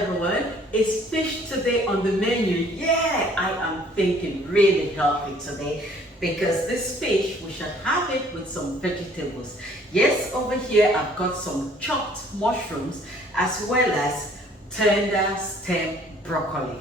everyone, it's fish today on the menu. Yeah, I am thinking really healthy today because this fish, we should have it with some vegetables. Yes, over here I've got some chopped mushrooms as well as tender stem broccoli.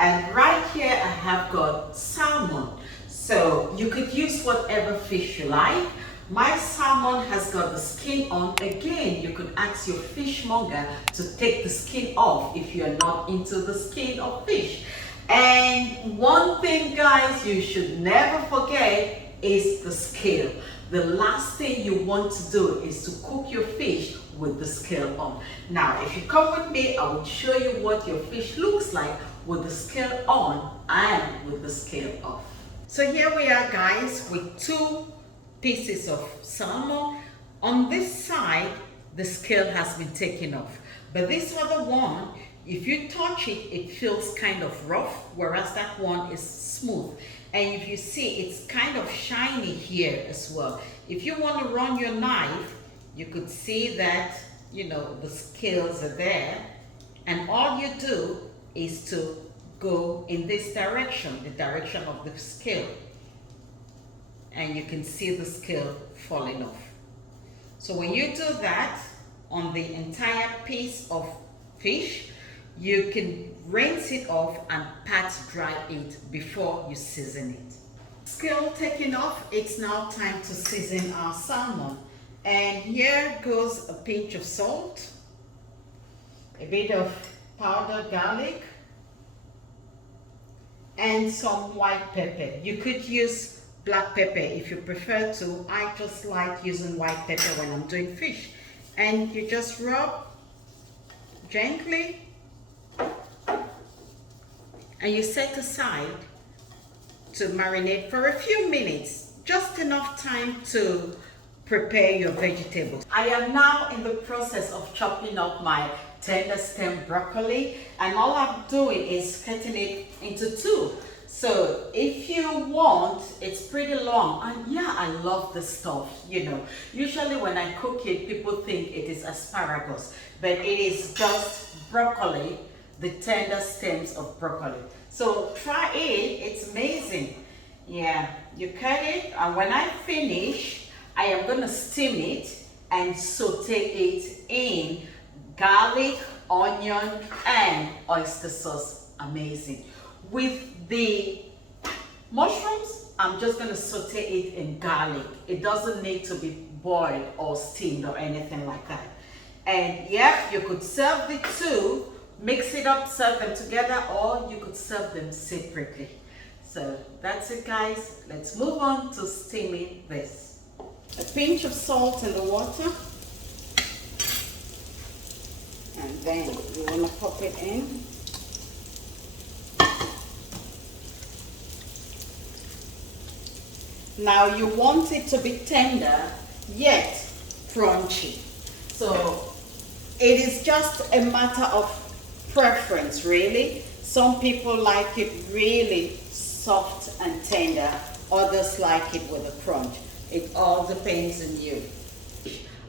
And right here I have got salmon. So you could use whatever fish you like. My salmon has got the skin on. Again, you could ask your fishmonger to take the skin off if you're not into the skin of fish. And one thing, guys, you should never forget is the scale. The last thing you want to do is to cook your fish with the scale on. Now, if you come with me, I will show you what your fish looks like with the scale on and with the scale off. So here we are, guys, with two pieces of salmon. On this side, the scale has been taken off, but this other one, if you touch it, it feels kind of rough, whereas that one is smooth. And if you see, it's kind of shiny here as well. If you want to run your knife, you could see that, you know, the scales are there, and all you do is to go in this direction, the direction of the scale, and you can see the scale falling off. So when you do that on the entire piece of fish, you can rinse it off and pat dry it before you season it. Scale taken off, it's now time to season our salmon. And here goes a pinch of salt, a bit of powdered garlic, and some white pepper. You could use black pepper if you prefer to. I just like using white pepper when I'm doing fish. And you just rub gently and you set aside to marinate for a few minutes, just enough time to prepare your vegetables. I am now in the process of chopping up my tender stem broccoli, and all I'm doing is cutting it into two. So if you want, it's pretty long, and yeah, I love the stuff, you know. Usually when I cook it, people think it is asparagus, but it is just broccoli, the tender stems of broccoli. So try it, it's amazing. Yeah, you cut it, and when I finish, I am gonna steam it and saute it in garlic, onion, and oyster sauce. Amazing. With the mushrooms, I'm just going to saute it in garlic. It doesn't need to be boiled or steamed or anything like that. And yeah, you could serve the two, mix it up, serve them together, or you could serve them separately. So that's it, guys. Let's move on to steaming this. A pinch of salt in the water. And then you want to pop it in. Now you want it to be tender yet crunchy. So it is just a matter of preference, really. Some people like it really soft and tender, others like it with a crunch. It all depends on you.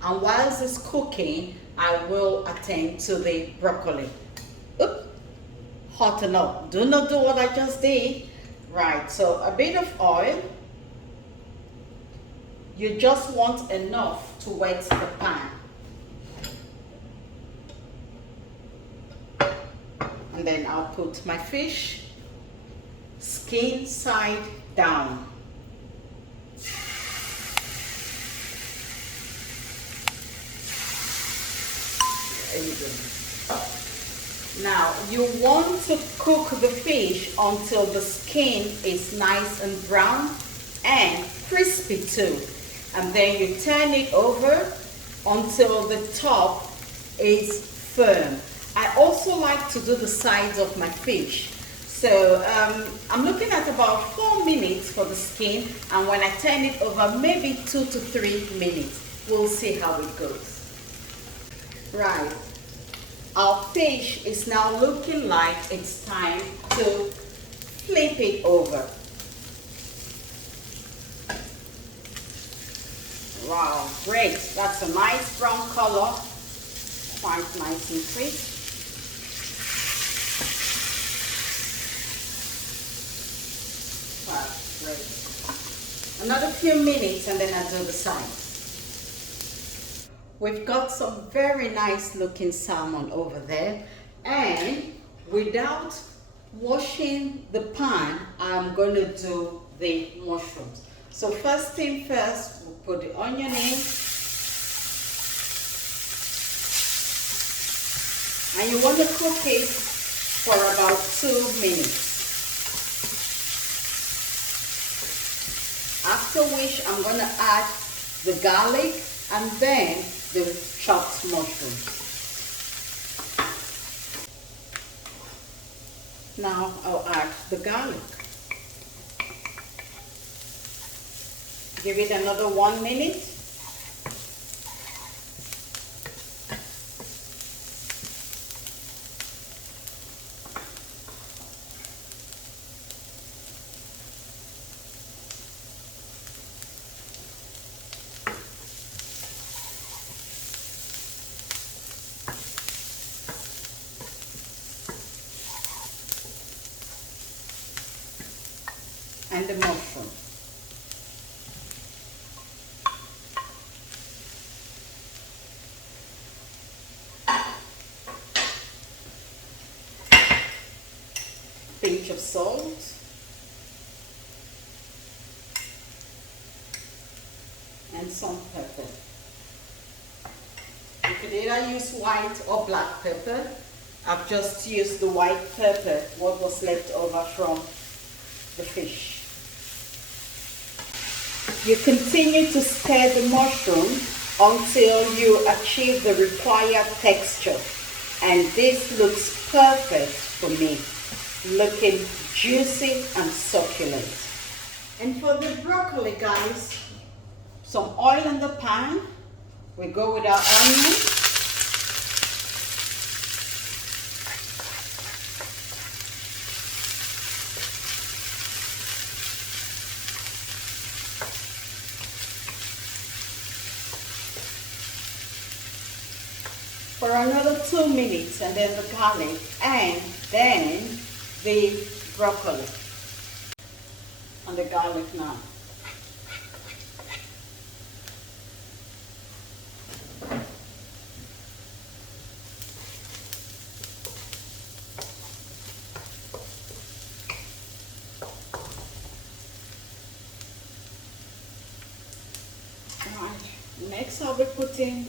And whilst it's cooking, I will attend to the broccoli. Oop, hot enough. Do not do what I just did. Right, so a bit of oil. You just want enough to wet the pan. And then I'll put my fish skin side down. There you go. Now you want to cook the fish until the skin is nice and brown and crispy too. And then you turn it over until the top is firm. I also like to do the sides of my fish. So I'm looking at about 4 minutes for the skin, and when I turn it over, maybe 2 to 3 minutes. We'll see how it goes. Right, our fish is now looking like it's time to flip it over. Wow, great. That's a nice brown color. Quite nice and crisp. Another few minutes and then I do the sides. We've got some very nice looking salmon over there, and without washing the pan, I'm going to do the mushrooms. So first thing first, we'll put the onion in, and you want to cook it for about 2 minutes. After which I'm going to add the garlic and then the chopped mushrooms. Now I'll add the garlic. Give it another 1 minute. And the mushroom. Pinch of salt. And some pepper. You could either use white or black pepper. I've just used the white pepper, what was left over from the fish. You continue to stir the mushroom until you achieve the required texture. And this looks perfect for me, looking juicy and succulent. And for the broccoli, guys, some oil in the pan. We go with our onion. For another 2 minutes, and then the garlic, and then the broccoli. And the garlic now. Right. Next I'll be putting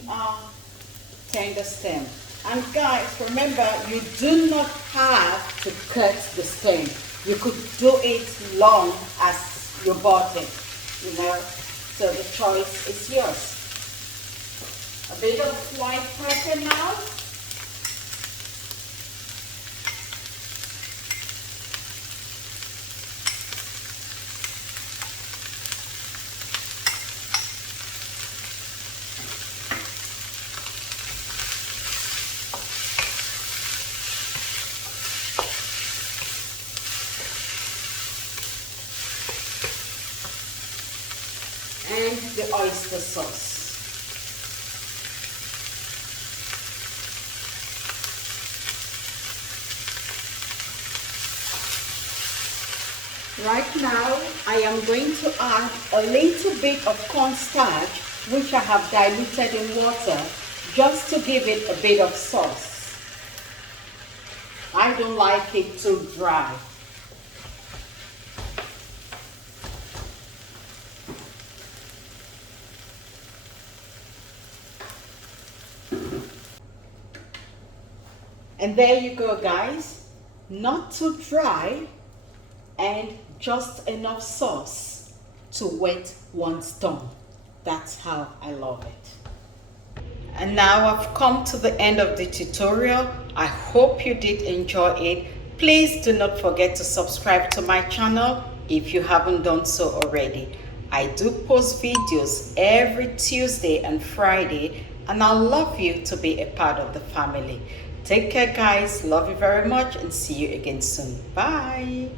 tender stem. And guys, remember, you do not have to cut the stem. You could do it long as your body, you know, so the choice is yours. A bit of white pepper now. And the oyster sauce. Right now, I am going to add a little bit of cornstarch, which I have diluted in water, just to give it a bit of sauce. I don't like it too dry. And there you go, guys. Not too dry and just enough sauce to wet one's tongue. That's how I love it. And now I've come to the end of the tutorial. I hope you did enjoy it. Please do not forget to subscribe to my channel if you haven't done so already. I do post videos every Tuesday and Friday, and I'd love you to be a part of the family. Take care, guys. Love you very much and see you again soon. Bye.